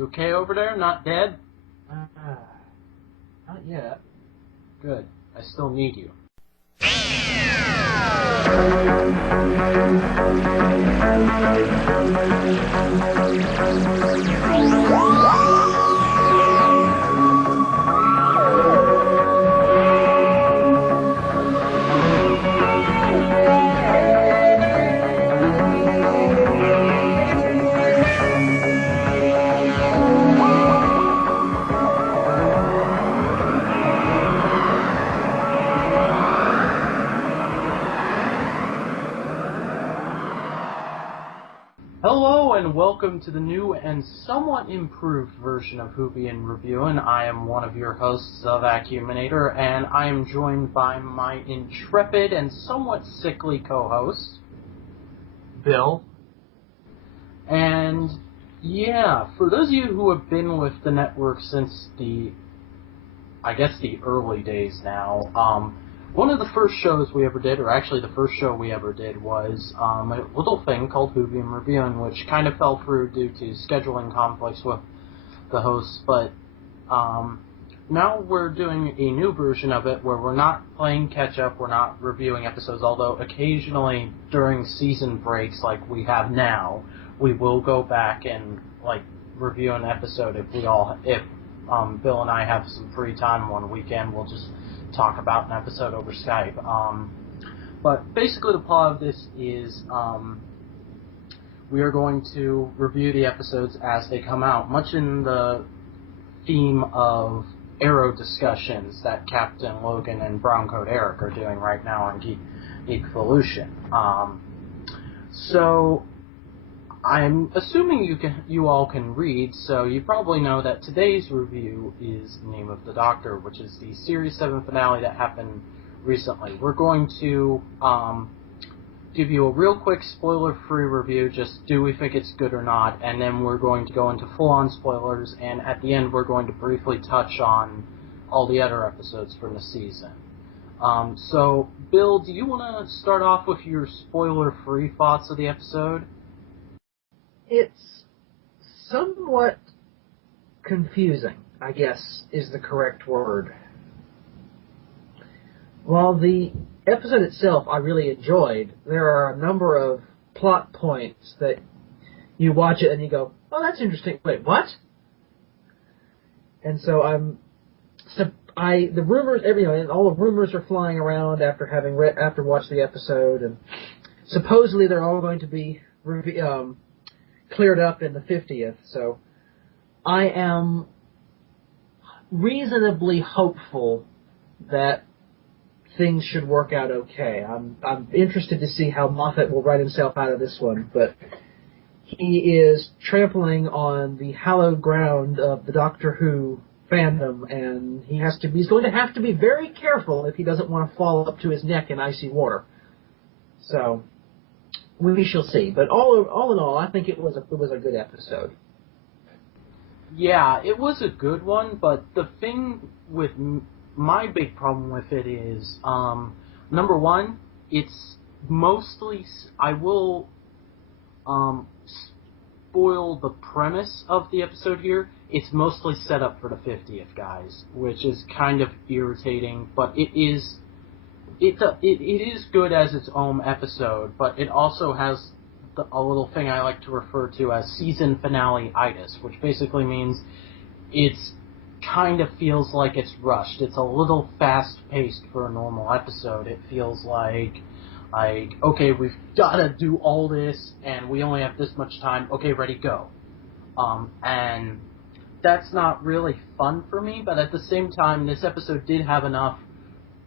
You okay over there? Not dead? Not yet. Good. I still need you. Hello and welcome to the new and somewhat improved version of Whovian reviewin. I am one of your hosts of Acuminator, and I am joined by my intrepid and somewhat sickly co-host, Bill. And yeah, for those of you who have been with the network since the early days now, one of the first shows we ever did, or actually the first show we ever did, was a little thing called Whovian Reviewin, which kind of fell through due to scheduling conflicts with the hosts, but now we're doing a new version of it where we're not playing catch-up, we're not reviewing episodes, although occasionally during season breaks like we have now, we will go back and review an episode if Bill and I have some free time one weekend. We'll just talk about an episode over Skype. But basically the plot of this is we are going to review the episodes as they come out, much in the theme of Arrow discussions that Captain Logan and Browncoat Eric are doing right now on Geek Evolution. So I'm assuming you all can read, so you probably know that today's review is Name of the Doctor, which is the Series 7 finale that happened recently. We're going to give you a real quick spoiler-free review, just do we think it's good or not, and then we're going to go into full-on spoilers, and at the end we're going to briefly touch on all the other episodes from the season. So, Bill, do you want to start off with your spoiler-free thoughts of the episode? It's somewhat confusing, I guess, is the correct word. While the episode itself I really enjoyed, there are a number of plot points that you watch it and you go, oh, that's interesting. Wait, what? And so the rumors, and all the rumors are flying around after watching the episode, and supposedly they're all going to be cleared up in the 50th, so I am reasonably hopeful that things should work out okay. I'm interested to see how Moffat will write himself out of this one, but he is trampling on the hallowed ground of the Doctor Who fandom, and he's going to have to be very careful if he doesn't want to fall up to his neck in icy water. So we shall see, but all in all, I think it was a good episode. Yeah, it was a good one, but the thing with my big problem with it is, number one, it's mostly, I will spoil the premise of the episode here, it's mostly set up for the 50th, guys, which is kind of irritating, but it is good as its own episode, but it also has a little thing I like to refer to as season finale-itis, which basically means it's kind of feels like it's rushed. It's a little fast-paced for a normal episode. It feels like, okay, we've got to do all this, and we only have this much time. Okay, ready, go. And that's not really fun for me, but at the same time, this episode did have enough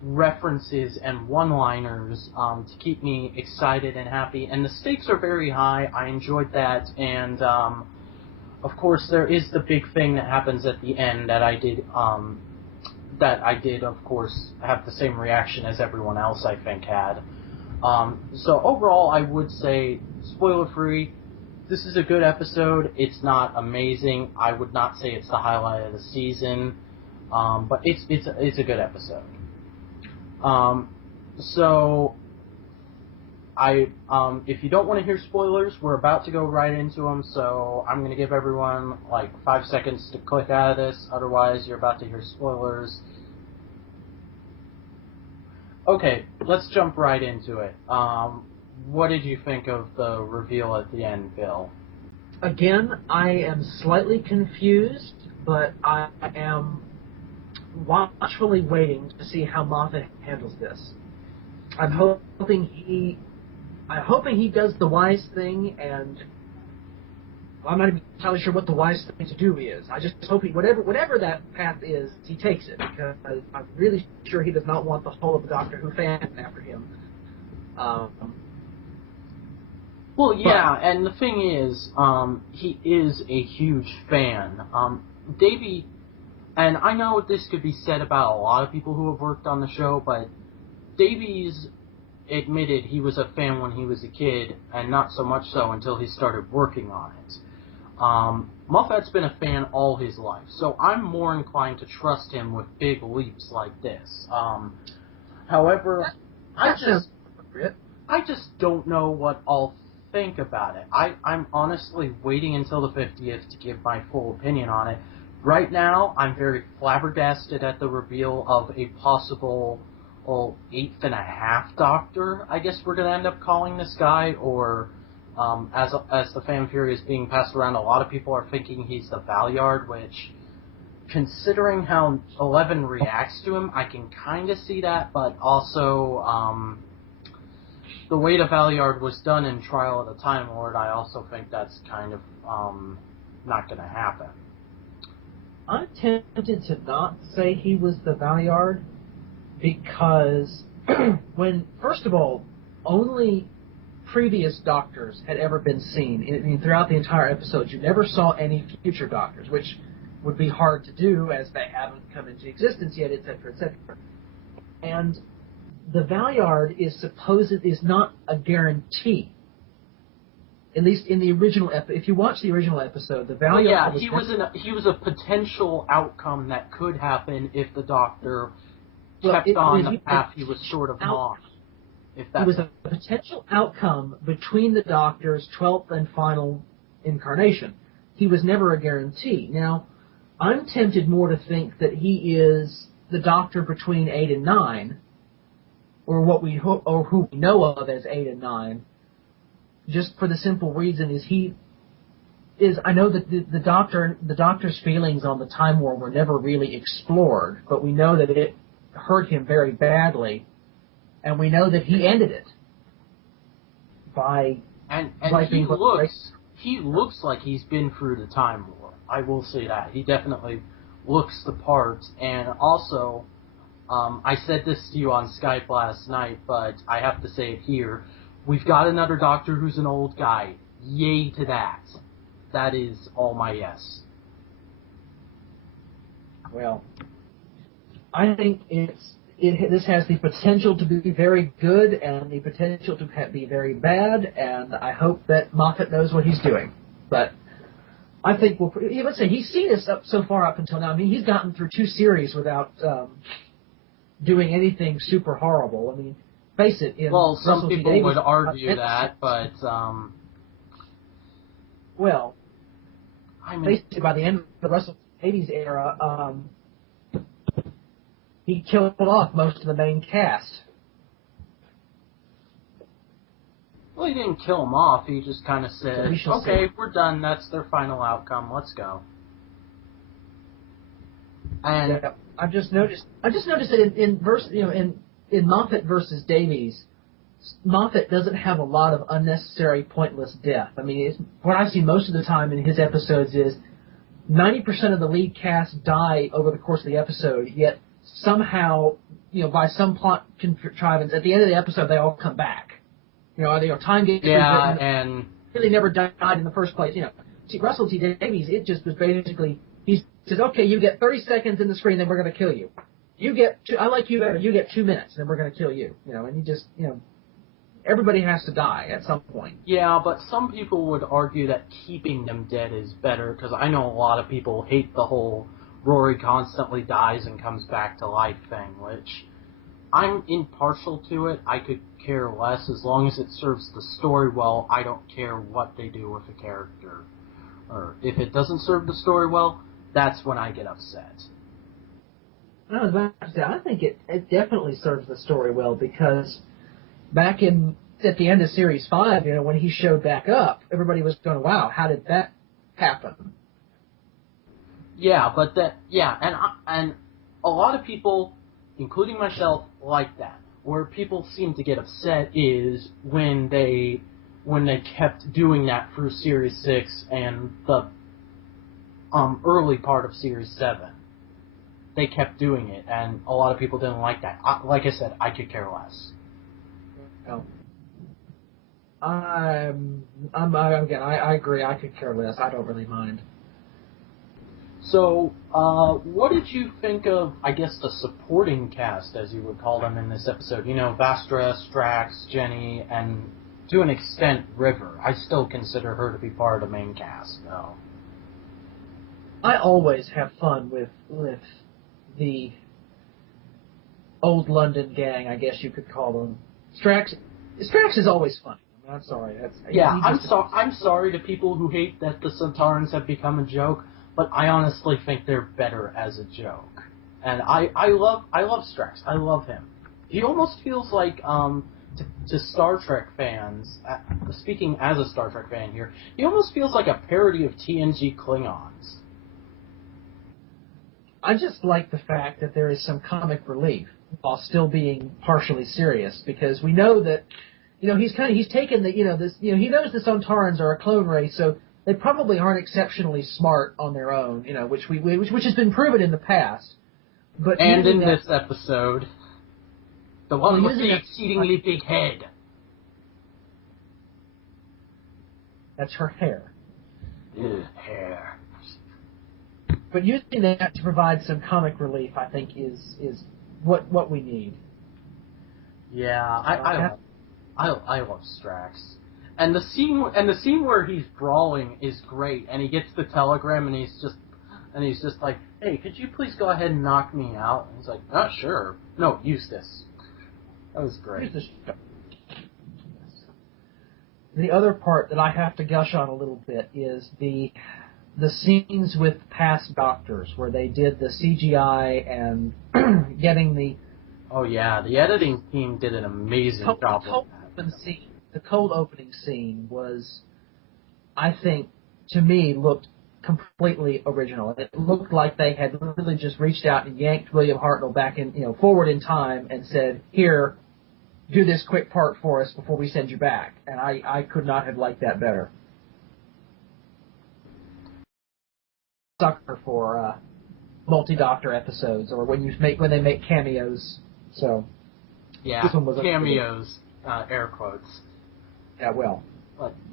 references and one-liners to keep me excited and happy, and the stakes are very high. I enjoyed that, and of course there is the big thing that happens at the end that I did of course have the same reaction as everyone else I think had. So overall I would say, spoiler free, this is a good episode. It's not amazing. I would not say it's the highlight of the season, but it's a good episode. So if you don't want to hear spoilers, we're about to go right into them, so I'm going to give everyone like 5 seconds to click out of this, otherwise you're about to hear spoilers. Okay, let's jump right into it. What did you think of the reveal at the end, Bill? Again, I am slightly confused, but I am watchfully waiting to see how Moffat handles this. I'm hoping he does the wise thing, and I'm not entirely sure what the wise thing to do is. I just hope whatever that path is, he takes it, because I'm really sure he does not want the whole of the Doctor Who fan after him. Well, yeah, and the thing is, he is a huge fan. Davey, and I know this could be said about a lot of people who have worked on the show, but Davies admitted he was a fan when he was a kid, and not so much so until he started working on it. Moffat's been a fan all his life, so I'm more inclined to trust him with big leaps like this. However, I just don't know what I'll think about it. I'm honestly waiting until the 50th to give my full opinion on it. Right now, I'm very flabbergasted at the reveal of a possible 8.5 Doctor, I guess we're going to end up calling this guy, or as the fan theory is being passed around, a lot of people are thinking he's the Valeyard, which, considering how 11 reacts to him, I can kind of see that, but also the way the Valeyard was done in Trial of the Time Lord, I also think that's kind of not going to happen. I'm tempted to not say he was the Valeyard, because first of all, only previous Doctors had ever been seen. Throughout the entire episode, you never saw any future Doctors, which would be hard to do as they haven't come into existence yet, etc., etc. And the Valeyard is not a guarantee. At least in the original episode. If you watch the original episode, the Valeyard he was a potential outcome that could happen if the Doctor kept on the path he was sort of on. It was a potential outcome between the Doctor's 12th and final incarnation. He was never a guarantee. Now, I'm tempted more to think that he is the Doctor between 8 and 9, or who we know of as 8 and 9, just for the simple reason I know that the Doctor's feelings on the Time War were never really explored, but we know that it hurt him very badly, and we know that he ended it by he looks like he's been through the Time War. I will say that. He definitely looks the part, and also, I said this to you on Skype last night, but I have to say it here. We've got another Doctor who's an old guy. Yay to that. That is all my yes. Well, I think this has the potential to be very good and the potential to be very bad, and I hope that Moffat knows what he's doing. But I think let's say he's seen us so far up until now. I mean, he's gotten through 2 series without doing anything super horrible. I mean, face it. Some people would argue that, but well, basically by the end of the Russell Davies era, he killed off most of the main cast. Well, he didn't kill them off. He just kind of said, "Okay, we're done. That's their final outcome. Let's go." And yeah, I just noticed that in Moffat versus Davies, Moffat doesn't have a lot of unnecessary, pointless death. I mean, what I see most of the time in his episodes is 90% of the lead cast die over the course of the episode, yet somehow, by some plot contrivance, at the end of the episode, they all come back. Time gets and really never died in the first place. Russell T. Davies, it just was basically, he says, okay, you get 30 seconds in the screen, then we're going to kill you. I like you better, you get 2 minutes, then we're going to kill you. And you just, everybody has to die at some point. Yeah, but some people would argue that keeping them dead is better, because I know a lot of people hate the whole Rory constantly dies and comes back to life thing, which I'm impartial to it. I could care less as long as it serves the story well. I don't care what they do with a character. Or if it doesn't serve the story well, that's when I get upset. I was about to say, I think it definitely serves the story well, because back at the end of Series 5, when he showed back up, everybody was going, wow, how did that happen? Yeah, but and a lot of people, including myself, like that. Where people seem to get upset is when they kept doing that through Series 6 and the early part of Series 7. They kept doing it, and a lot of people didn't like that. Like I said, I could care less. No. I agree. I could care less. I don't really mind. So, what did you think of, I guess, the supporting cast, as you would call them in this episode? Vastra, Strax, Jenny, and to an extent, River. I still consider her to be part of the main cast, though. I always have fun with the old London gang, I guess you could call them. Strax is always funny. I'm sorry. I'm sorry to people who hate that the Centaurans have become a joke, but I honestly think they're better as a joke. And I love Strax. I love him. He almost feels like to Star Trek fans. Speaking as a Star Trek fan here, he almost feels like a parody of TNG Klingons. I just like the fact that there is some comic relief while still being partially serious, because we know that he's taken he knows the Sontarans are a clone race, so they probably aren't exceptionally smart on their own, which has been proven in the past. But and in this episode, the one with the exceedingly big head. That's her hair. Hair. But using that to provide some comic relief, I think, is what we need. Yeah, I love Strax, and the scene where he's brawling is great, and he gets the telegram, and he's just like, hey, could you please go ahead and knock me out? And he's like, oh, sure. No, use this. That was great. Use this. The other part that I have to gush on a little bit is the scenes with past Doctors, where they did the CGI and getting the... Oh, yeah, the editing team did an amazing job with that. The cold opening scene was, I think, to me, looked completely original. It looked like they had really just reached out and yanked William Hartnell back forward in time and said, here, do this quick part for us before we send you back. And I could not have liked that better. Sucker for multi-Doctor episodes, or when they make cameos. So yeah, this one was cameos, air quotes. Yeah, well.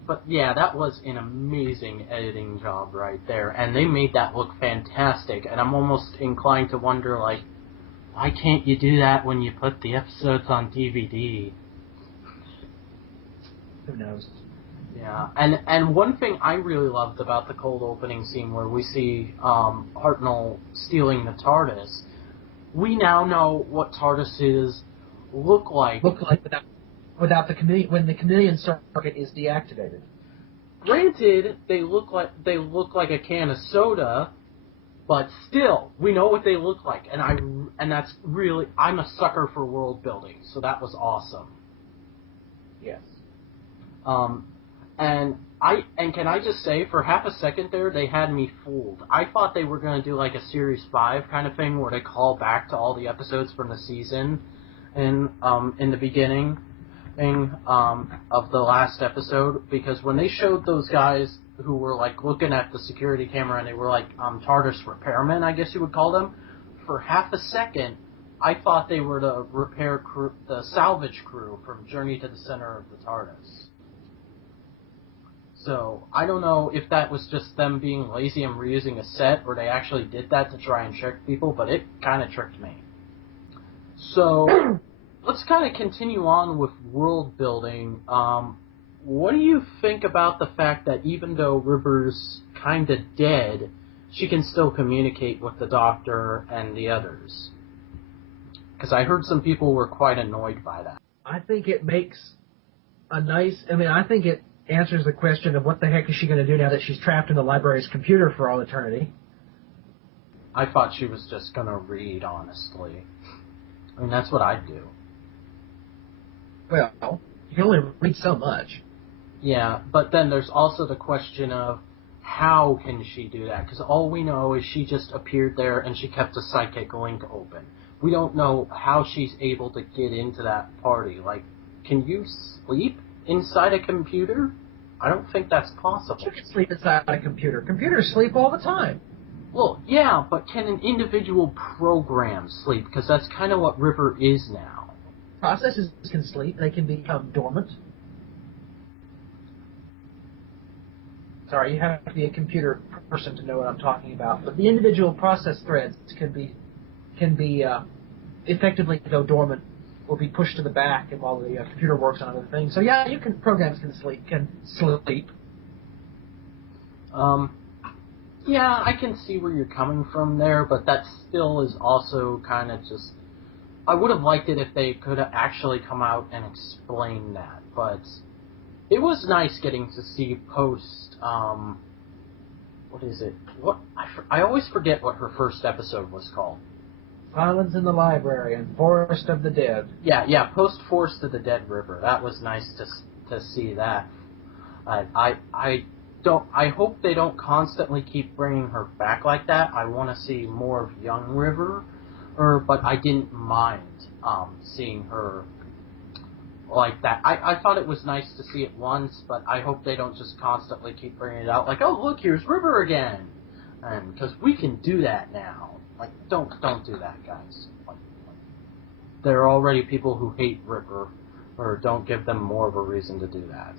But yeah, that was an amazing editing job right there, and they made that look fantastic. And I'm almost inclined to wonder, like, why can't you do that when you put the episodes on DVD? Who knows? Yeah, and one thing I really loved about the cold opening scene where we see Hartnell stealing the TARDIS, we now know what TARDISes look like. Without the chameleon, when the chameleon circuit is deactivated. Granted, they look like a can of soda, but still, we know what they look like, and that's really, I'm a sucker for world building, so that was awesome. Yes. And can I just say, for half a second there, they had me fooled. I thought they were going to do like a Series 5 kind of thing where they call back to all the episodes from the season in the beginning of the last episode, because when they showed those guys who were like looking at the security camera and they were like TARDIS repairmen, I guess you would call them, for half a second, I thought they were the salvage crew from Journey to the Center of the TARDIS. So, I don't know if that was just them being lazy and reusing a set, or they actually did that to try and trick people, but it kind of tricked me. So, let's kind of continue on with world building. What do you think about the fact that even though River's kind of dead, she can still communicate with the Doctor and the others? Because I heard some people were quite annoyed by that. I think it makes a nice... I mean, I think it answers the question of what the heck is she going to do now that she's trapped in the library's computer for all eternity. I thought she was just going to read, honestly. I mean, that's what I'd do. Well, you can only read so much. Yeah, but then there's also the question of how can she do that? Because all we know is she just appeared there and she kept a psychic link open. We don't know how she's able to get into that party. Like, can you sleep inside a computer? I don't think that's possible. You can sleep inside a computer. Computers sleep all the time. Well, yeah, but can an individual program sleep? Because that's kind of what River is now. Processes can sleep. They can become dormant. Sorry, you have to be a computer person to know what I'm talking about. But the individual process threads can be effectively go dormant or be pushed to the back, and while the computer works on other things. So yeah, programs can sleep. Yeah, I can see where you're coming from there, but that still is also kind of just... I would have liked it if they could have actually come out and explained that, but it was nice getting to see post... what is it? I always forget what her first episode was called. Silence in the Library and Forest of the Dead. Yeah, post Forest of the Dead River. That was nice to see that. I hope they don't constantly keep bringing her back like that. I want to see more of young River, but I didn't mind seeing her like that. I thought it was nice to see it once, but I hope they don't just constantly keep bringing it out. Like, oh look, here's River again, and because we can do that now. Like, don't do that, guys. There are already people who hate River, or don't give them more of a reason to do that.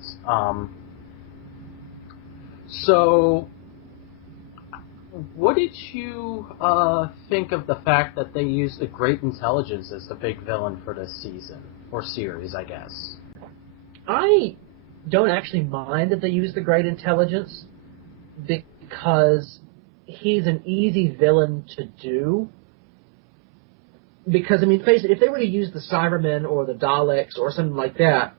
So, what did you think of the fact that they used the Great Intelligence as the big villain for this season, or series, I guess? I don't actually mind that they use the Great Intelligence, because he's an easy villain to do. Because, I mean, face it, if they were to use the Cybermen or the Daleks or something like that,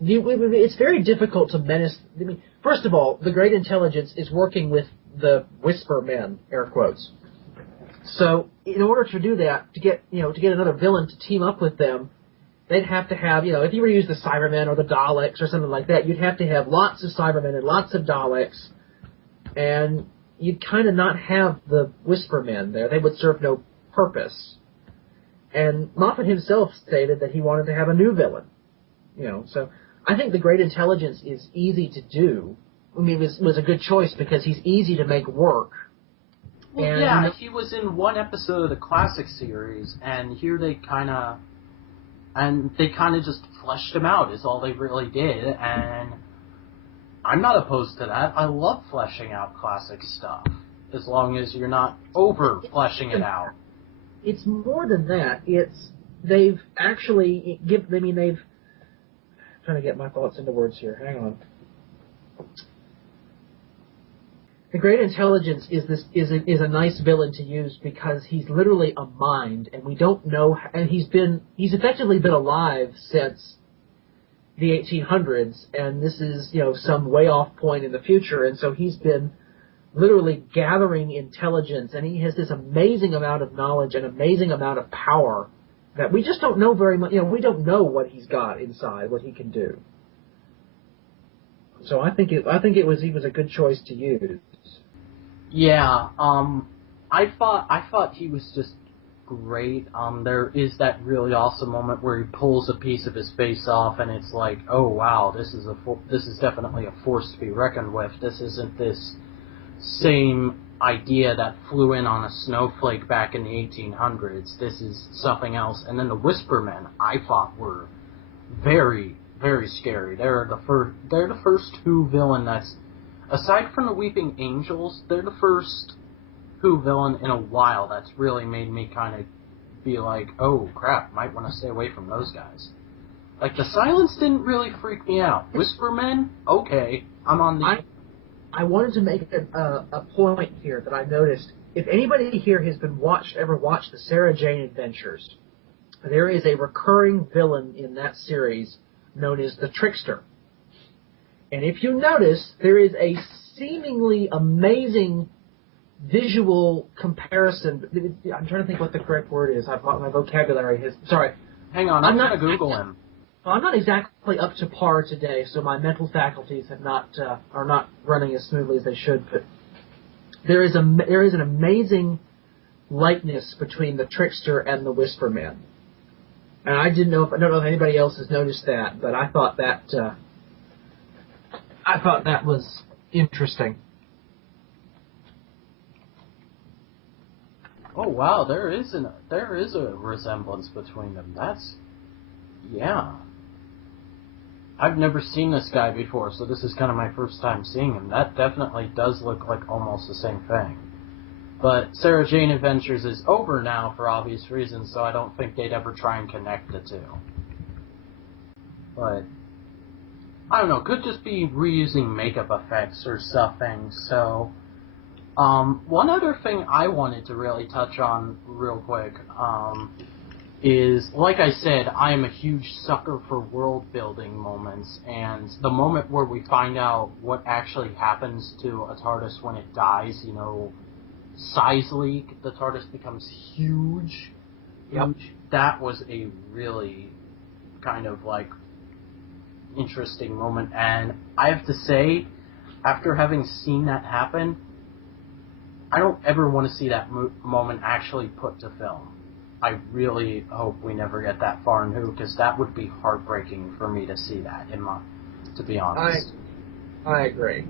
it's very difficult to menace... I mean, first of all, the Great Intelligence is working with the Whisper Men, air quotes. So, in order to do that, to get another villain to team up with them, they'd have to have, if you were to use the Cybermen or the Daleks or something like that, you'd have to have lots of Cybermen and lots of Daleks, and you'd kind of not have the Whisper Men there. They would serve no purpose. And Moffat himself stated that he wanted to have a new villain. So I think the Great Intelligence is easy to do. I mean, it was a good choice because he's easy to make work. Well, and, yeah, he was in one episode of the classic series, and here they kind of just fleshed him out is all they really did, and I'm not opposed to that. I love fleshing out classic stuff, as long as you're not over fleshing it out. It's more than that. They've actually I'm trying to get my thoughts into words here. Hang on. The Great Intelligence is a nice villain to use because he's literally a mind, and we don't know, and he's effectively been alive since the 1800s, and this is, some way off point in the future, and so he's been literally gathering intelligence, and he has this amazing amount of knowledge and amazing amount of power that we just don't know very much. We don't know what he's got inside, what he can do. So I think he was a good choice to use. Yeah, I thought he was just great. There is that really awesome moment where he pulls a piece of his face off, and it's like, oh wow, this is definitely a force to be reckoned with. This isn't this same idea that flew in on a snowflake back in the 1800s. This is something else. And then the Whispermen, I thought, were very, very scary. They're the first Who villain that's, aside from the Weeping Angels, they're the first Who villain in a while that's really made me kind of be like, oh crap, might want to stay away from those guys. Like, the Silence didn't really freak me out. Whispermen, okay, I'm on the... I wanted to make a point here that I noticed. If anybody here has ever watched the Sarah Jane Adventures, there is a recurring villain in that series known as the Trickster. And if you notice, there is a seemingly amazing visual comparison. I'm trying to think what the correct word is. My vocabulary has... Sorry. Hang on, I'm going to Google him. Well, I'm not exactly up to par today, so my mental faculties are not running as smoothly as they should. But there is an amazing likeness between the Trickster and the Whisperman, and I don't know if anybody else has noticed that, but I thought that was interesting. Oh wow, there is a resemblance between them. Yeah. I've never seen this guy before, so this is kind of my first time seeing him. That definitely does look like almost the same thing. But Sarah Jane Adventures is over now for obvious reasons, so I don't think they'd ever try and connect the two. But I don't know, could just be reusing makeup effects or something. So one other thing I wanted to really touch on real quick is, like I said, I am a huge sucker for world-building moments, and the moment where we find out what actually happens to a TARDIS when it dies, size leak, the TARDIS becomes huge. Yep. That was a really kind of, interesting moment, and I have to say, after having seen that happen, I don't ever want to see that moment actually put to film. I really hope we never get that far in Who, because that would be heartbreaking for me to see that, to be honest. I agree.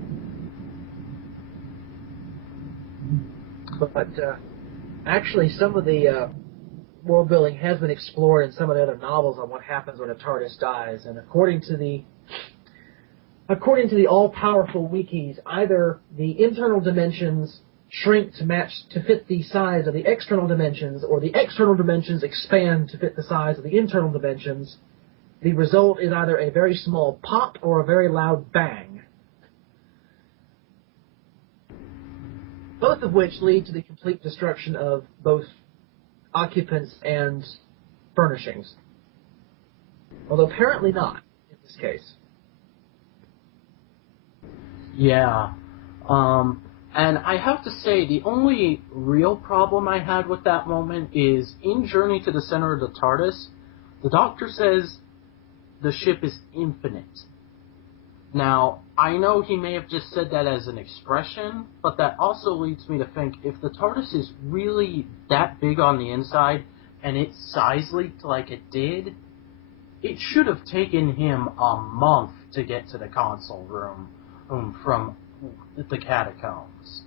But actually, some of the world building has been explored in some of the other novels on what happens when a TARDIS dies, and according to the all-powerful wikis, either the internal dimensions shrink to fit the size of the external dimensions, or the external dimensions expand to fit the size of the internal dimensions. The result is either a very small pop or a very loud bang, both of which lead to the complete destruction of both occupants and furnishings. Although apparently not in this case. Yeah. And I have to say, the only real problem I had with that moment is, in Journey to the Center of the TARDIS, the Doctor says the ship is infinite. Now, I know he may have just said that as an expression, but that also leads me to think, if the TARDIS is really that big on the inside, and it size leaked like it did, it should have taken him a month to get to the console room from the catacombs.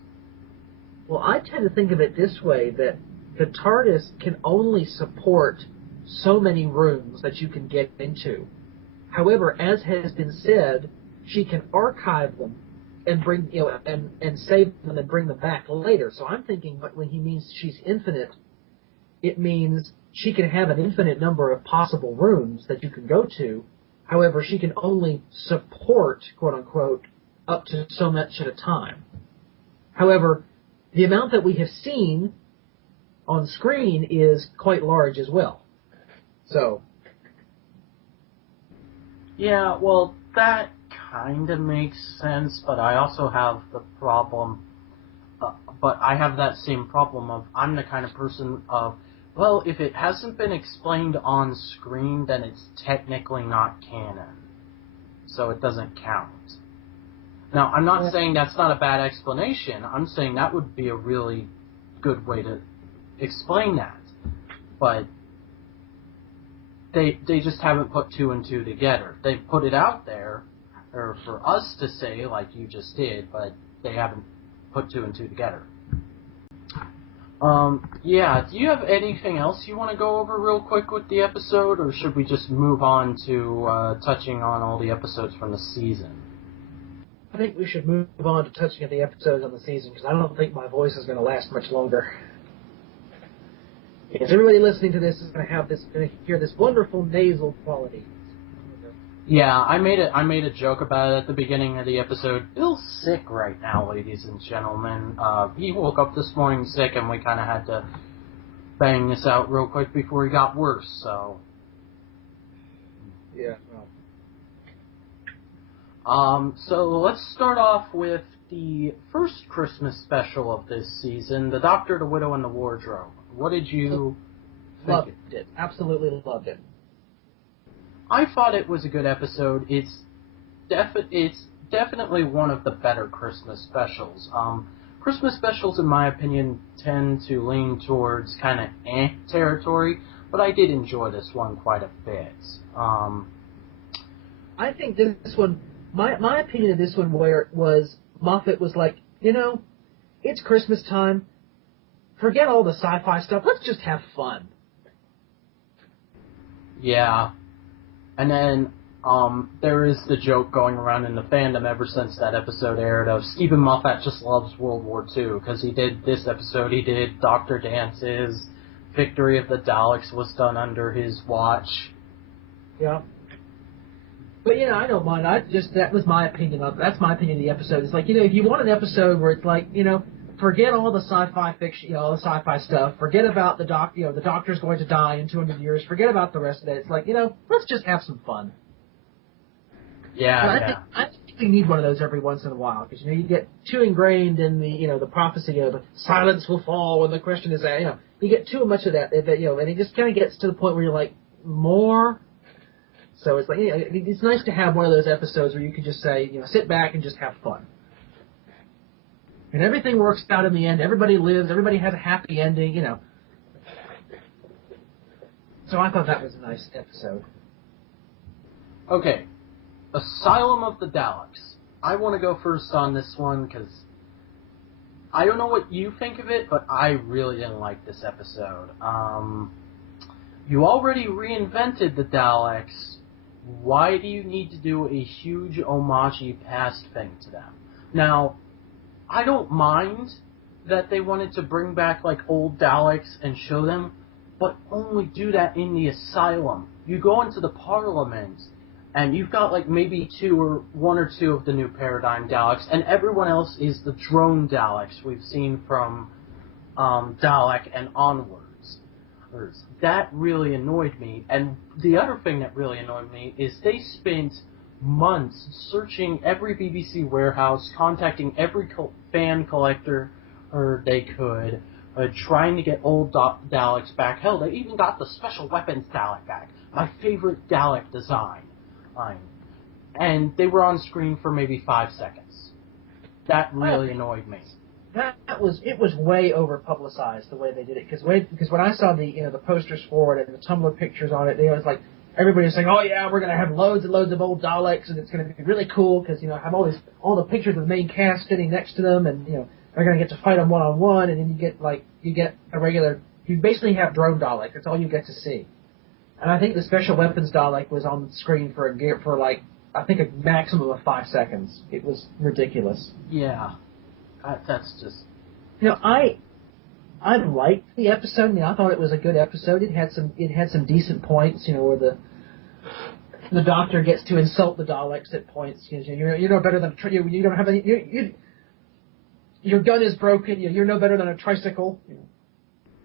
Well, I tend to think of it this way, that the TARDIS can only support so many rooms that you can get into. However, as has been said, she can archive them and bring, and save them and bring them back later. So I'm thinking when he means she's infinite, it means she can have an infinite number of possible rooms that you can go to. However, she can only support, quote unquote, up to so much at a time. However, the amount that we have seen on screen is quite large as well. So. Yeah, well, that kind of makes sense, but I also have the problem, but I have that same problem of, I'm the kind of person of, well, if it hasn't been explained on screen, then it's technically not canon. So it doesn't count. Now, I'm not saying that's not a bad explanation. I'm saying that would be a really good way to explain that. But they just haven't put two and two together. They've put it out there, or for us to say, like you just did, but they haven't put two and two together. Yeah, do you have anything else you want to go over real quick with the episode, or should we just move on to touching on all the episodes from the season? I think we should move on to touching on the episodes on the season, because I don't think my voice is going to last much longer. Because everybody listening to this is going to hear this wonderful nasal quality. Yeah, I made a joke about it at the beginning of the episode. Bill's sick right now, ladies and gentlemen. He woke up this morning sick, and we kind of had to bang this out real quick before he got worse, so... Yeah, So let's start off with the first Christmas special of this season, The Doctor, the Widow, and the Wardrobe. What did you think? Loved it. Absolutely loved it. I thought it was a good episode. It's definitely one of the better Christmas specials. Christmas specials, in my opinion, tend to lean towards kind of territory, but I did enjoy this one quite a bit. I think this one, my opinion of this one, where it was Moffat was like, it's Christmas time. Forget all the sci-fi stuff. Let's just have fun. Yeah. And then there is the joke going around in the fandom ever since that episode aired of Stephen Moffat just loves World War II, because he did this episode, he did Dr. Dance's Victory of the Daleks was done under his watch. Yeah. But, I don't mind. That was my opinion that's my opinion of the episode. It's like, if you want an episode where it's like, forget all the sci-fi fiction, all the sci-fi stuff, forget about the the Doctor's going to die in 200 years, forget about the rest of it. It's like, let's just have some fun. Yeah, I think we need one of those every once in a while, because, you get too ingrained in the, the prophecy of silence will fall when the question is that, you get too much of that, and it just kind of gets to the point where you're like, more. So it's like, it's nice to have one of those episodes where you can just say, sit back and just have fun. And everything works out in the end. Everybody lives. Everybody has a happy ending, So I thought that was a nice episode. Okay. Asylum of the Daleks. I want to go first on this one, because I don't know what you think of it, but I really didn't like this episode. You already reinvented the Daleks. Why do you need to do a huge homage past thing to them? Now, I don't mind that they wanted to bring back, old Daleks and show them, but only do that in the asylum. You go into the Parliament, and you've got, maybe one or two of the new Paradigm Daleks, and everyone else is the drone Daleks we've seen from Dalek and onwards. That really annoyed me, and the other thing that really annoyed me is they spent months searching every BBC warehouse, contacting every fan collector they could, trying to get old Daleks back. Hell, they even got the Special Weapons Dalek back, my favorite Dalek design. And they were on screen for maybe 5 seconds. That really annoyed me. It was way over publicized the way they did it, because when I saw the posters for it and the Tumblr pictures on it, it was like everybody was saying, oh yeah, we're gonna have loads and loads of old Daleks, and it's gonna be really cool because have all the pictures of the main cast sitting next to them, and they're gonna get to fight them one-on-one, and then you get a regular, you basically have drone Dalek. That's all you get to see. And I think the Special Weapons Dalek was on the screen for I think a maximum of 5 seconds. It was ridiculous. Yeah. That's just... I liked the episode. I thought it was a good episode. It had some decent points, where the Doctor gets to insult the Daleks at points. You're no better than you don't have any. Your gun is broken. You're no better than a tricycle.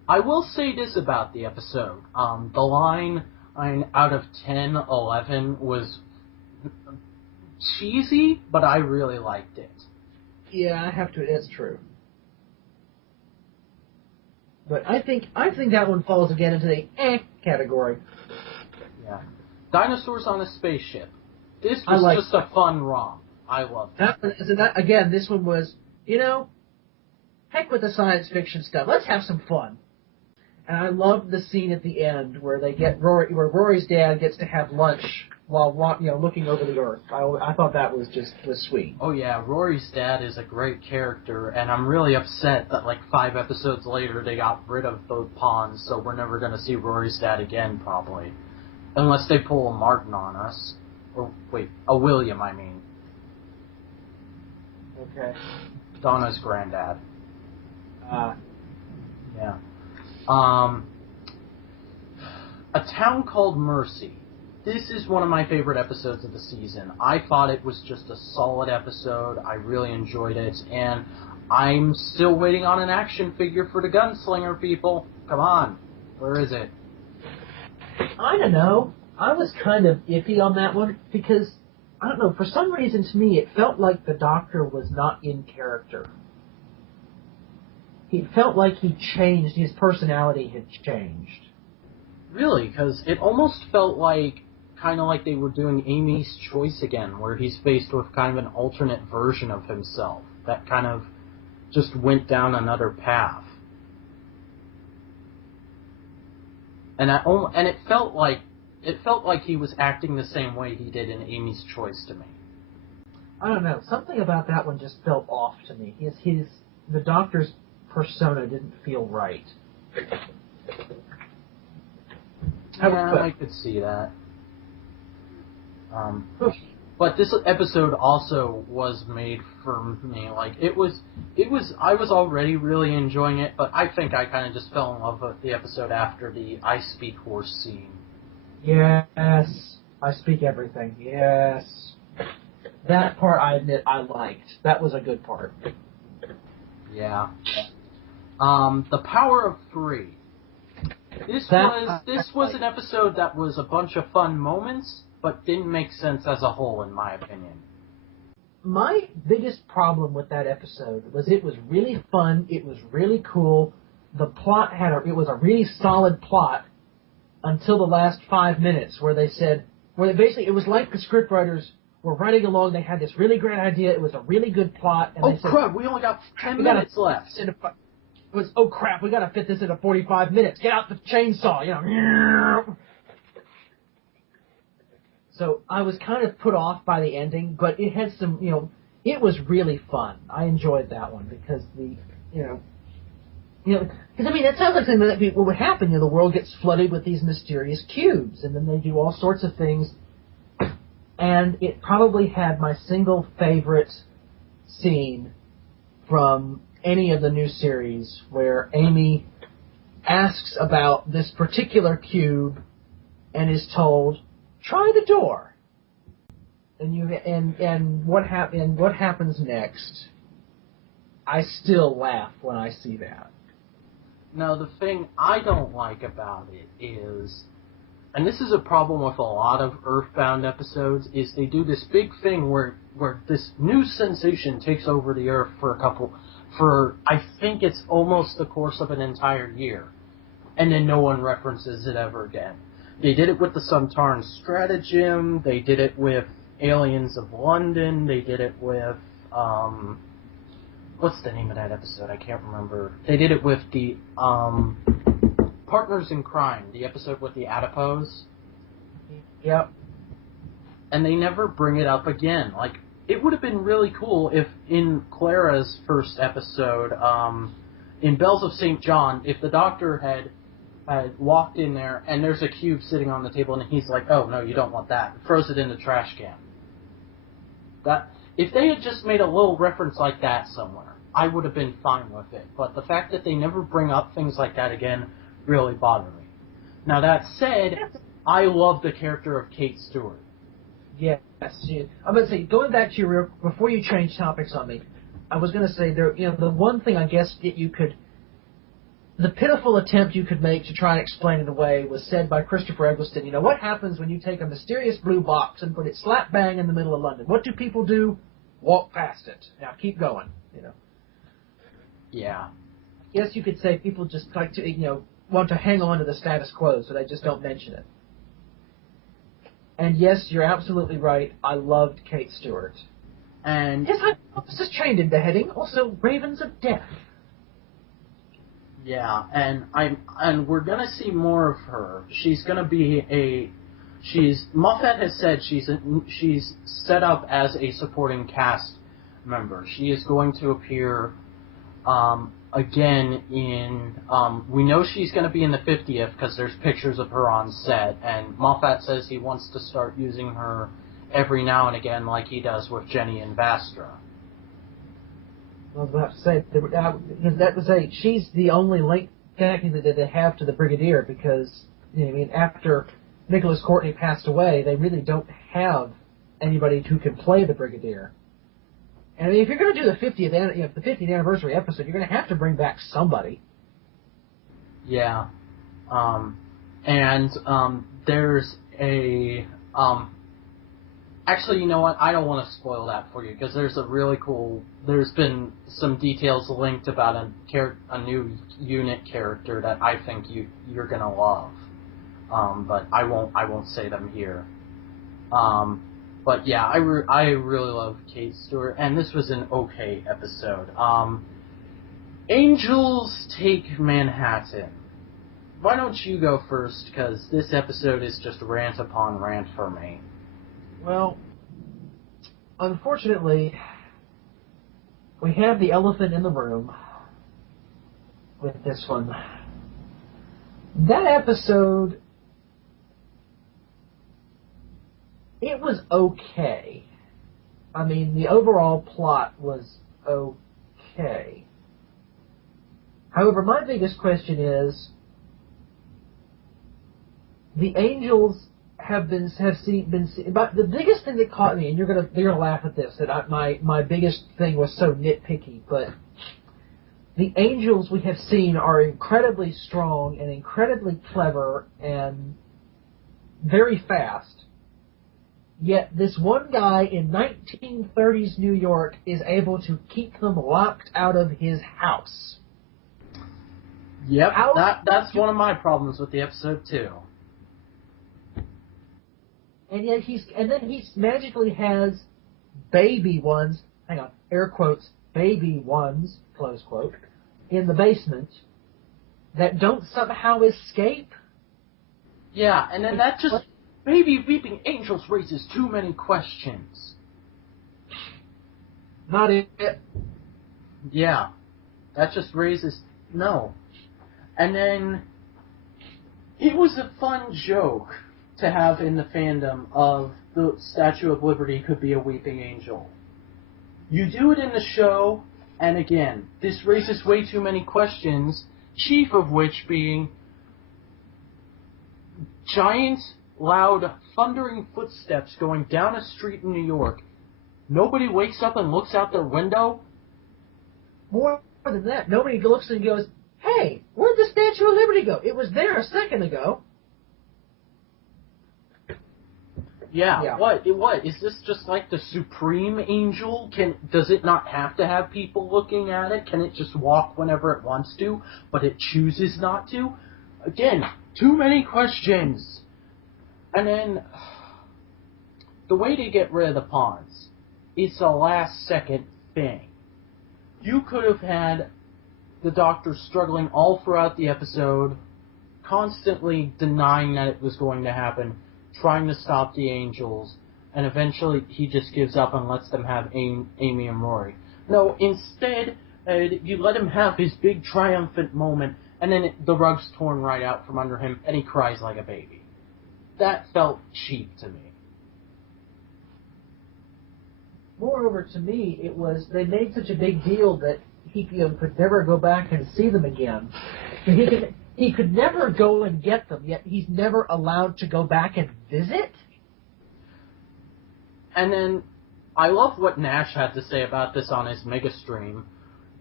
I will say this about the episode. The line out of 10, 11 was cheesy, but I really liked it. Yeah, I have to. It's true. But I think that one falls again into the category. Yeah. Dinosaurs on a Spaceship. This was just a fun romp. I loved it. Again, this one was, heck with the science fiction stuff. Let's have some fun. And I loved the scene at the end where where Rory's dad gets to have lunch while looking over the Earth. I thought that was sweet. Oh yeah, Rory's dad is a great character, and I'm really upset that 5 episodes later they got rid of both pawns, so we're never going to see Rory's dad again, probably. Unless they pull a Martin on us. Or, wait, a William, I mean. Okay. Donna's granddad. Yeah. A Town Called Mercy. This is one of my favorite episodes of the season. I thought it was just a solid episode. I really enjoyed it, and I'm still waiting on an action figure for the Gunslinger, people. Come on. Or is it? I don't know. I was kind of iffy on that one because, I don't know, for some reason to me it felt like the Doctor was not in character. It felt like he changed, his personality had changed. Really? Because it almost felt like, kind of like they were doing Amy's Choice again, where he's faced with kind of an alternate version of himself that kind of just went down another path. And it felt like he was acting the same way he did in Amy's Choice to me. I don't know. Something about that one just felt off to me. The Doctor's persona didn't feel right. I could see that. But this episode also was made for me. Like, I was already really enjoying it, but I think I kind of just fell in love with the episode after the I Speak Horse scene. Yes. I speak everything. Yes. That part, I admit, I liked. That was a good part. Yeah. The Power of Three. This was an episode that was a bunch of fun moments, but didn't make sense as a whole, in my opinion. My biggest problem with that episode was it was really fun, it was really cool, the plot it was a really solid plot until the last 5 minutes where it was like the scriptwriters were writing along, they had this really great idea, it was a really good plot, and they said, crap, we only got 10 minutes left. Oh crap, we gotta fit this into 45 minutes, get out the chainsaw, you know. So I was kind of put off by the ending, but it had some, it was really fun. I enjoyed that one because because I mean, it sounds like something that what would happen. The world gets flooded with these mysterious cubes, and then they do all sorts of things. And it probably had my single favorite scene from any of the new series, where Amy asks about this particular cube and is told, try the door. And what happens next? I still laugh when I see that. Now, the thing I don't like about it is, and this is a problem with a lot of Earthbound episodes, is they do this big thing where this new sensation takes over the Earth for I think it's almost the course of an entire year, and then no one references it ever again. They did it with the Suntaran Stratagem, they did it with Aliens of London, they did it with, what's the name of that episode? I can't remember. They did it with the, Partners in Crime, the episode with the adipose. Yep. And they never bring it up again. Like, it would have been really cool if in Clara's first episode, in Bells of St. John, if the Doctor had walked in there and there's a cube sitting on the table and he's like, oh, no, you don't want that. And throws it in the trash can. If they had just made a little reference like that somewhere, I would have been fine with it. But the fact that they never bring up things like that again really bothered me. Now, that said, I love the character of Kate Stewart. Yes. I'm going to say, going back to before you change topics on me, I was going to say, the one thing I guess the pitiful attempt you could make to try and explain it away was said by Christopher Eggleston. What happens when you take a mysterious blue box and put it slap bang in the middle of London? What do people do? Walk past it. Now keep going, Yeah. Yes, you could say people just like to, want to hang on to the status quo, so they just don't mention it. And yes, you're absolutely right. I loved Kate Stewart. And his hypothesis trained in beheading, also Ravens of Death. Yeah, and we're gonna see more of her. She's gonna be Moffat has said she's set up as a supporting cast member. She is going to appear again in. We know she's going to be in the 50th because there's pictures of her on set, and Moffat says he wants to start using her every now and again, like he does with Jenny and Vastra. I was about to say, she's the only link technically that they have to the Brigadier because, after Nicholas Courtney passed away, they really don't have anybody who can play the Brigadier. And if you're going to do the 50th anniversary episode, you're going to have to bring back somebody. Yeah. There's a actually, you know what? I don't want to spoil that for you because there's a really cool. There's been some details linked about a new unit character that I think you're gonna love. But I won't say them here. But yeah, I really love Kate Stewart, and this was an okay episode. Angels Take Manhattan. Why don't you go first? Because this episode is just rant upon rant for me. Well, unfortunately, we have the elephant in the room with this one. That episode, it was okay. I mean, the overall plot was okay. However, my biggest question is, the Angels but the biggest thing that caught me, and you're gonna laugh at this, that my biggest thing was so nitpicky, but the Angels we have seen are incredibly strong and incredibly clever and very fast. Yet this one guy in 1930s New York is able to keep them locked out of his house. Yep, that's one of my problems with the episode too. And yet then he magically has baby ones, hang on, air quotes, baby ones, close quote, in the basement that don't somehow escape. Yeah, and then that just, baby weeping angels raises too many questions. Not it. Yeah, that just raises, no. And then, it was a fun joke to have in the fandom of the Statue of Liberty could be a weeping angel. You do it in the show, and again, this raises way too many questions, chief of which being giant, loud, thundering footsteps going down a street in New York. Nobody wakes up and looks out their window? More than that, nobody looks and goes, hey, where'd the Statue of Liberty go? It was there a second ago. Yeah. What? Is this just like the Supreme Angel? Does it not have to have people looking at it? Can it just walk whenever it wants to, but it chooses not to? Again, too many questions. And then, the way to get rid of the pawns, it's a last-second thing. You could have had the Doctor struggling all throughout the episode, constantly denying that it was going to happen, trying to stop the Angels, and eventually he just gives up and lets them have Amy and Rory. No, instead, you let him have his big triumphant moment, and then the rug's torn right out from under him, and he cries like a baby. That felt cheap to me. Moreover, to me, it was, they made such a big deal that he could never go back and see them again. He could never go and get them, yet he's never allowed to go back and visit? And then, I love what Nash had to say about this on his Mega Stream.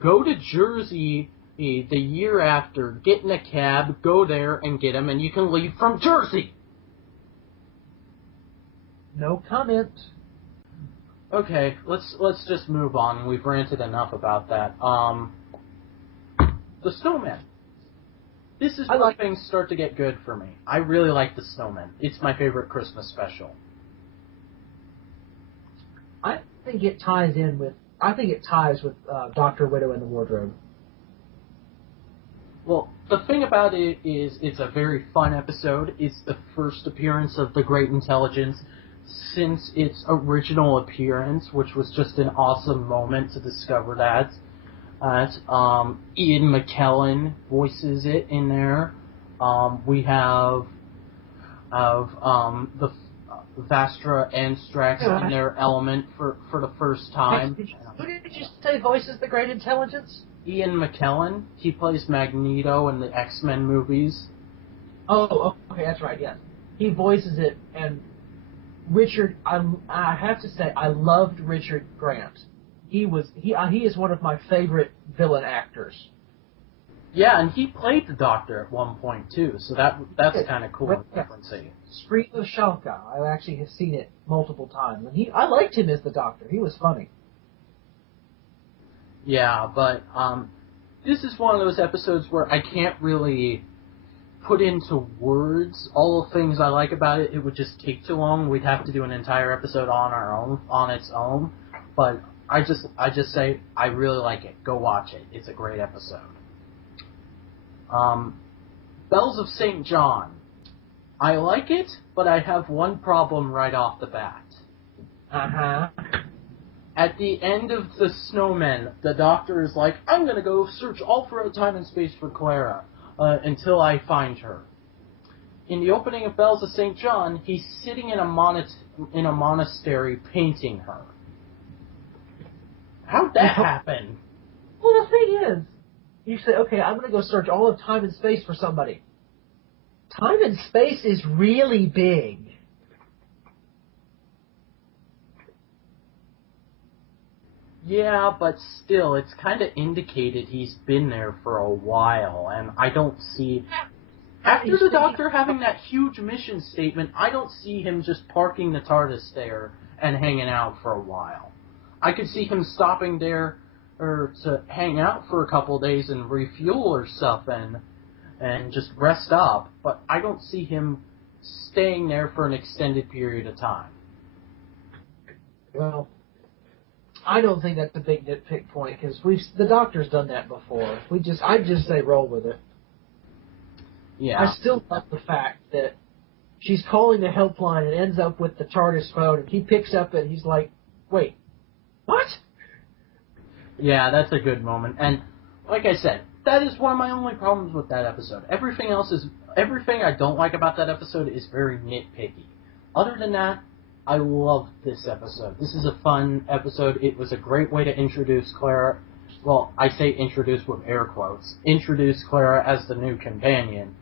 Go to Jersey the year after, get in a cab, go there and get him, and you can leave from Jersey! No comment. Okay, let's just move on. We've ranted enough about that. The Snowman. This is where things start to get good for me. I really like The Snowman. It's my favorite Christmas special. I think it ties with Dr. Widow and the Wardrobe. Well, the thing about it is it's a very fun episode. It's the first appearance of the Great Intelligence since its original appearance, which was just an awesome moment to discover that. Ian McKellen voices it in there. We have the Vastra and Strax in their element for the first time. Who did you say voices the Great Intelligence? Ian McKellen. He plays Magneto in the X-Men movies. Oh, okay, that's right, yes. He voices it, and Richard, I have to say, I loved Richard Grant. He is one of my favorite villain actors. Yeah, and he played the Doctor at one point too, so that's kind of cool and referencing. Street of Shalka. I actually have seen it multiple times, and I liked him as the Doctor. He was funny. Yeah, but this is one of those episodes where I can't really put into words all the things I like about it. It would just take too long. We'd have to do an entire episode on its own. But I just say I really like it. Go watch it. It's a great episode. Bells of St. John. I like it, but I have one problem right off the bat. Uh-huh. At the end of The Snowmen, the Doctor is like, I'm going to go search all throughout time and space for Clara until I find her. In the opening of Bells of St. John, he's sitting in a monastery painting her. How'd that happen? Well, the thing is, you say, okay, I'm going to go search all of time and space for somebody. Time and space is really big. Yeah, but still, it's kind of indicated he's been there for a while, and I don't see... After the Doctor having that huge mission statement, I don't see him just parking the TARDIS there and hanging out for a while. I could see him stopping there to hang out for a couple of days and refuel or stuff and just rest up, but I don't see him staying there for an extended period of time. Well, I don't think that's a big nitpick point, because the Doctor's done that before. I'd just say roll with it. Yeah. I still love the fact that she's calling the helpline and ends up with the TARDIS phone, and he picks up and he's like, wait, what? Yeah, that's a good moment. And like I said, that is one of my only problems with that episode. Everything I don't like about that episode is very nitpicky. Other than that, I love this episode. This is a fun episode. It was a great way to introduce Clara. Well, I say introduce with air quotes. Introduce Clara as the new companion.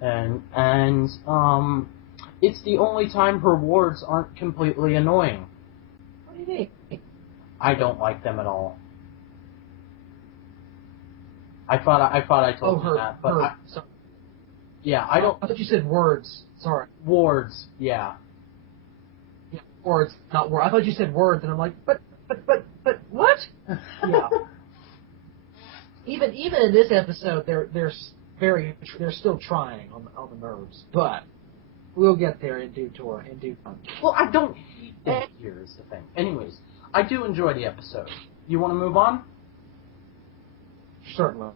And it's the only time her wards aren't completely annoying. What do you mean? I don't like them at all. I thought I told you that, but yeah, I don't. I thought you said words. Sorry. Wards, yeah. Yeah, words, not words. I thought you said words, and I'm like, but what? Yeah. Even in this episode, they're still trying on the nerves, but we'll get there in due time. Well, I don't hate them here is the thing. Anyways, I do enjoy the episode. You want to move on? Certainly.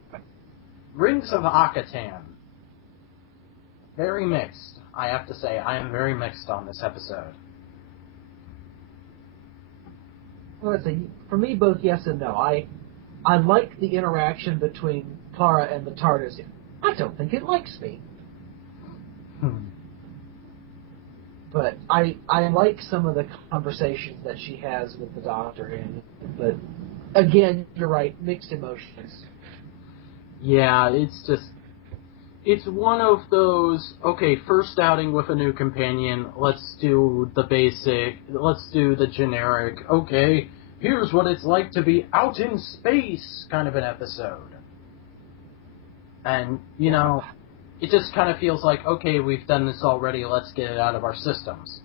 Rings of Akatan. Very mixed, I have to say. I am very mixed on this episode. Well, let's see. For me, both yes and no. I like the interaction between Clara and the TARDIS. I don't think it likes me. But I like some of the conversations that she has with the Doctor. But again, you're right, mixed emotions. Yeah, it's one of those, okay, first outing with a new companion, let's do the generic, okay, here's what it's like to be out in space kind of an episode. And, it just kind of feels like, okay, we've done this already, let's get it out of our systems.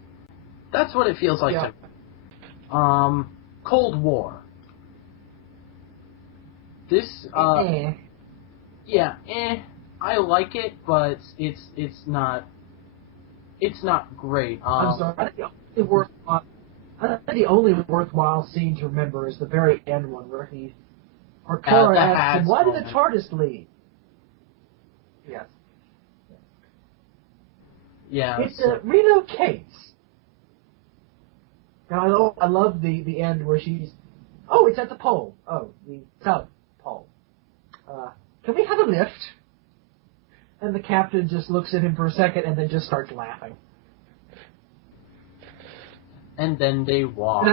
That's what it feels like to me. Cold War. This, I like it, but it's not great. I'm sorry. I think the only worthwhile scene to remember is the very end one where Clara asks him, "Why did the TARDIS leave?" Yes. Yeah. It relocates. Now I love the end where she's, it's at the pole. Oh, the South Pole. Can we have a lift? And the captain just looks at him for a second and then just starts laughing. And then they walk.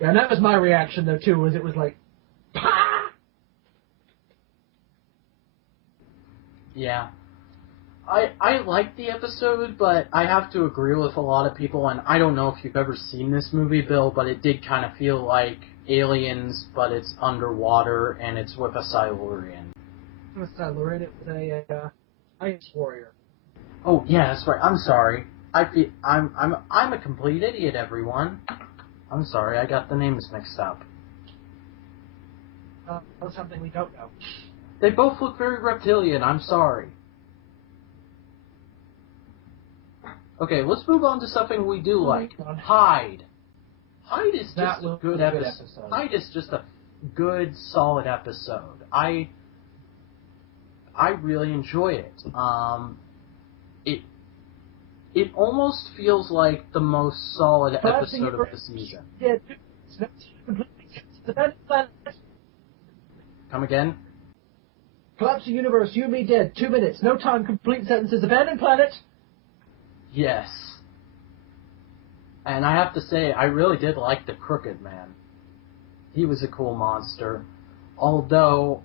And that was my reaction though too. It was like, Pah! Yeah. I like the episode, but I have to agree with a lot of people, and I don't know if you've ever seen this movie, Bill, but it did kind of feel like Aliens, but it's underwater, and it's with a Silurian. With Silurian, it was a ice warrior. Oh, yeah, that's right. I'm sorry. I'm a complete idiot, everyone. I'm sorry, I got the names mixed up. That's something we don't know. They both look very reptilian, I'm sorry. Okay, let's move on to something we do like. Hyde. Hyde is just a good episode. Hyde is just a good, solid episode. I really enjoy it. It almost feels like the most solid episode of the season. Come again? Collapsing universe, you and me dead. 2 minutes, no time, complete sentences, abandoned planet. Yes. And I have to say, I really did like the Crooked Man. He was a cool monster. Although,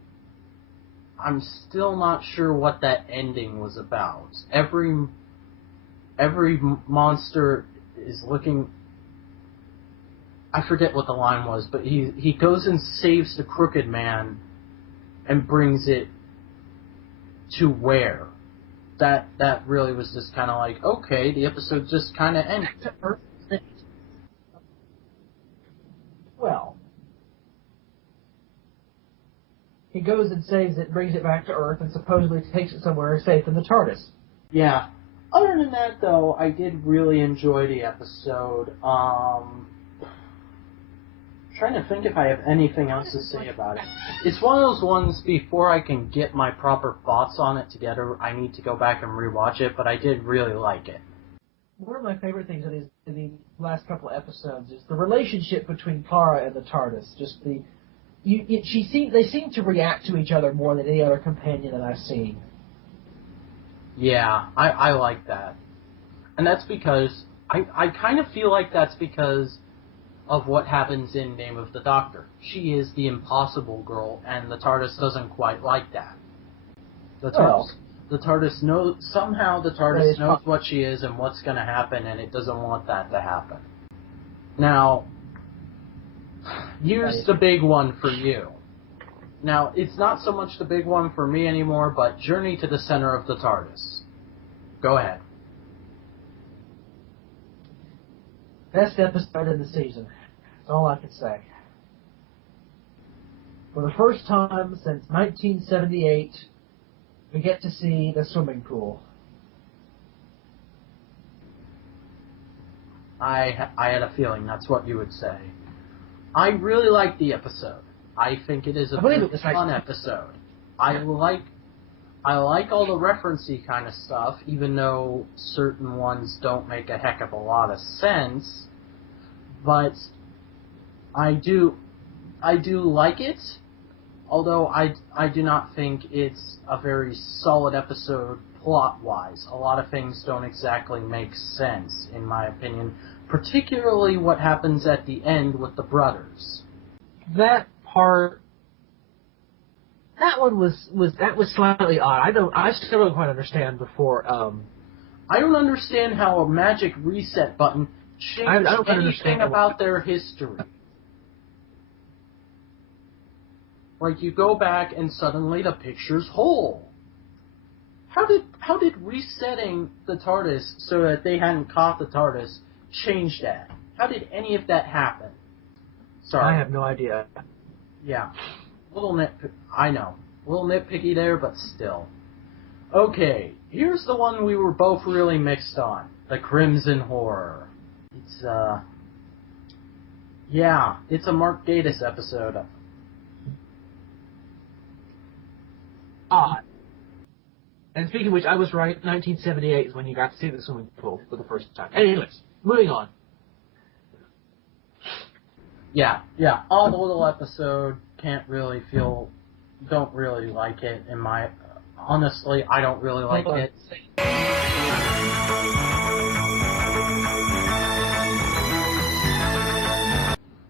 I'm still not sure what that ending was about. Every monster is looking... I forget what the line was, but he goes and saves the Crooked Man and brings it to where? That really was just kind of like, okay, the episode just kind of ended. Well, he goes and saves it, brings it back to Earth, and supposedly takes it somewhere safe in the TARDIS. Yeah. Other than that, though, I did really enjoy the episode. Trying to think if I have anything else to say about it. It's one of those ones, before I can get my proper thoughts on it together, I need to go back and rewatch it, but I did really like it. One of my favorite things in the last couple of episodes is the relationship between Kara and the TARDIS. Just they seem to react to each other more than any other companion that I've seen. Yeah, I like that. And that's because, I kind of feel like that's because of what happens in Name of the Doctor. She is the impossible girl, and the TARDIS doesn't quite like that. The TARDIS knows what she is and what's going to happen, and it doesn't want that to happen. Now, here's the big one for you. Now, it's not so much the big one for me anymore, but Journey to the Center of the TARDIS. Go ahead. Best episode of the season. That's all I can say. For the first time since 1978, we get to see the swimming pool. I had a feeling that's what you would say. I really like the episode. I think it is a very fun episode. I like all the referencey kind of stuff, even though certain ones don't make a heck of a lot of sense. But I do like it, although I do not think it's a very solid episode plot-wise. A lot of things don't exactly make sense, in my opinion, particularly what happens at the end with the brothers. That part, that one was slightly odd. I still don't quite understand before. I don't understand how a magic reset button changed anything about their history. Like, you go back and suddenly the picture's whole. How did resetting the TARDIS so that they hadn't caught the TARDIS change that? How did any of that happen? Sorry. I have no idea. Yeah. I know. A little nitpicky there, but still. Okay, here's the one we were both really mixed on. The Crimson Horror. It's a Mark Gatiss episode. Odd. And speaking of which, I was right. 1978 is when you got to see the swimming pool for the first time. Anyways, moving on. Yeah. Odd little episode. Don't really like it. Honestly, I don't really like it.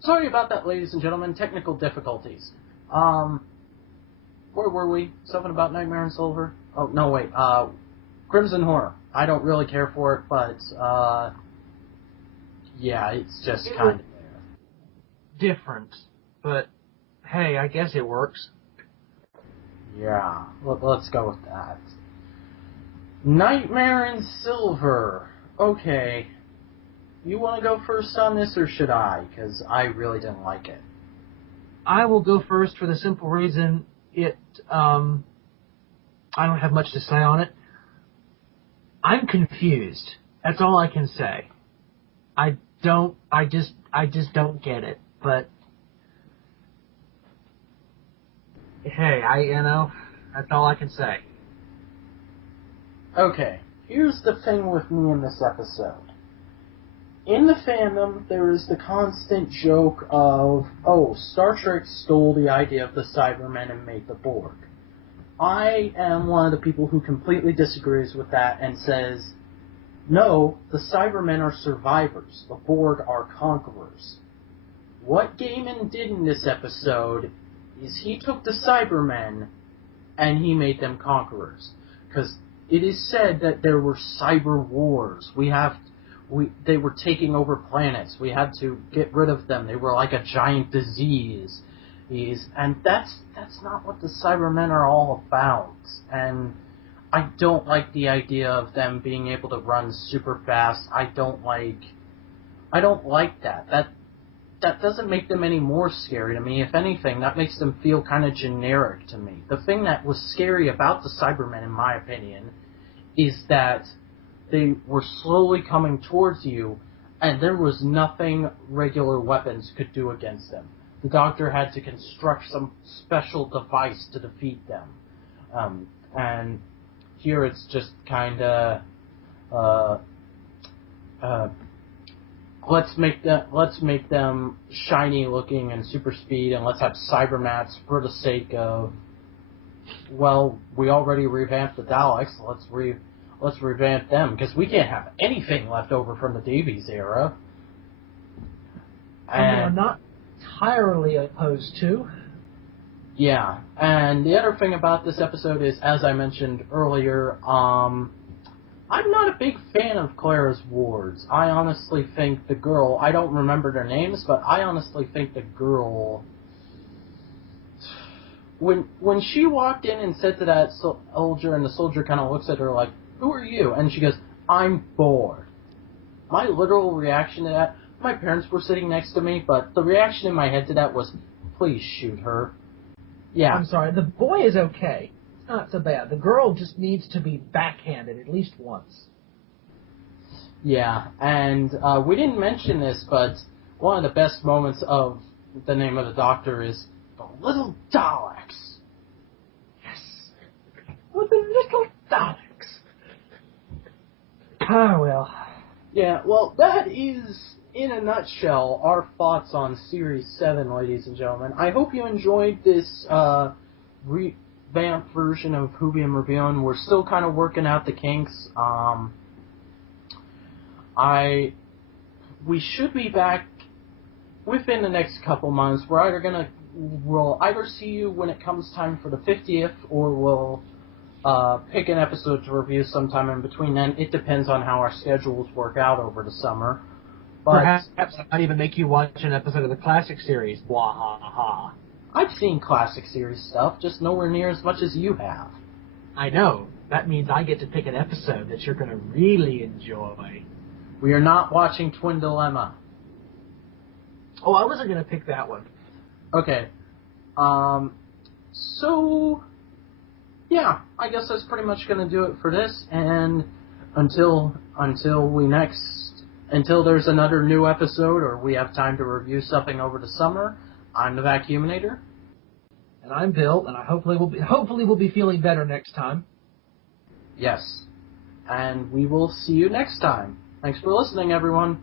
Sorry about that, ladies and gentlemen. Technical difficulties. Where were we? Something about Nightmare in Silver? Oh, no, wait. Crimson Horror. I don't really care for it, but, yeah, it's just kind of there. Different, but hey, I guess it works. Yeah, let's go with that. Nightmare in Silver. Okay. You want to go first on this, or should I? Because I really didn't like it. I will go first for the simple reason I don't have much to say on it. I'm confused. That's all I can say. I just don't get it. But hey, that's all I can say. Okay, here's the thing with me in this episode. In the fandom, there is the constant joke of, oh, Star Trek stole the idea of the Cybermen and made the Borg. I am one of the people who completely disagrees with that and says, no, the Cybermen are survivors. The Borg are conquerors. What Gaiman did in this episode is he took the Cybermen and he made them conquerors. Because it is said that there were cyber wars. They were taking over planets. We had to get rid of them. They were like a giant disease. And that's not what the Cybermen are all about. And I don't like the idea of them being able to run super fast. I don't like that. That doesn't make them any more scary to me. If anything, that makes them feel kind of generic to me. The thing that was scary about the Cybermen, in my opinion, is that they were slowly coming towards you, and there was nothing regular weapons could do against them. The Doctor had to construct some special device to defeat them. And here it's just kind of, let's make them shiny looking and super speed, and let's have cybermats for the sake of, well, we already revamped the Daleks. Let's revamp them, because we can't have anything left over from the Davies era. I'm not entirely opposed to. Yeah, and the other thing about this episode is, as I mentioned earlier, I'm not a big fan of Clara's wards. I honestly think the girl, I don't remember their names, but I honestly think the girl, when she walked in and said to that soldier, and the soldier kind of looks at her like, who are you? And she goes, I'm bored. My literal reaction to that, my parents were sitting next to me, but the reaction in my head to that was, please shoot her. Yeah. I'm sorry, the boy is okay. It's not so bad. The girl just needs to be backhanded at least once. Yeah, and we didn't mention this, but one of the best moments of the Name of the Doctor is the little Daleks. Yes. With the little Daleks. Ah, well. Yeah, well, that is, in a nutshell, our thoughts on Series 7, ladies and gentlemen. I hope you enjoyed this revamped version of Whovian Reviewin. We're still kind of working out the kinks. We should be back within the next couple months. We'll either see you when it comes time for the 50th, or we'll pick an episode to review sometime in between then. It depends on how our schedules work out over the summer. But perhaps I might even make you watch an episode of the classic series. Blah ha ha. I've seen classic series stuff, just nowhere near as much as you have. I know. That means I get to pick an episode that you're going to really enjoy. We are not watching Twin Dilemma. Oh, I wasn't going to pick that one. Okay. So, yeah, I guess that's pretty much going to do it for this, and until there's another new episode, or we have time to review something over the summer, I'm the Vacuuminator. And I'm Bill, and I hopefully we'll be feeling better next time. Yes. And we will see you next time. Thanks for listening, everyone.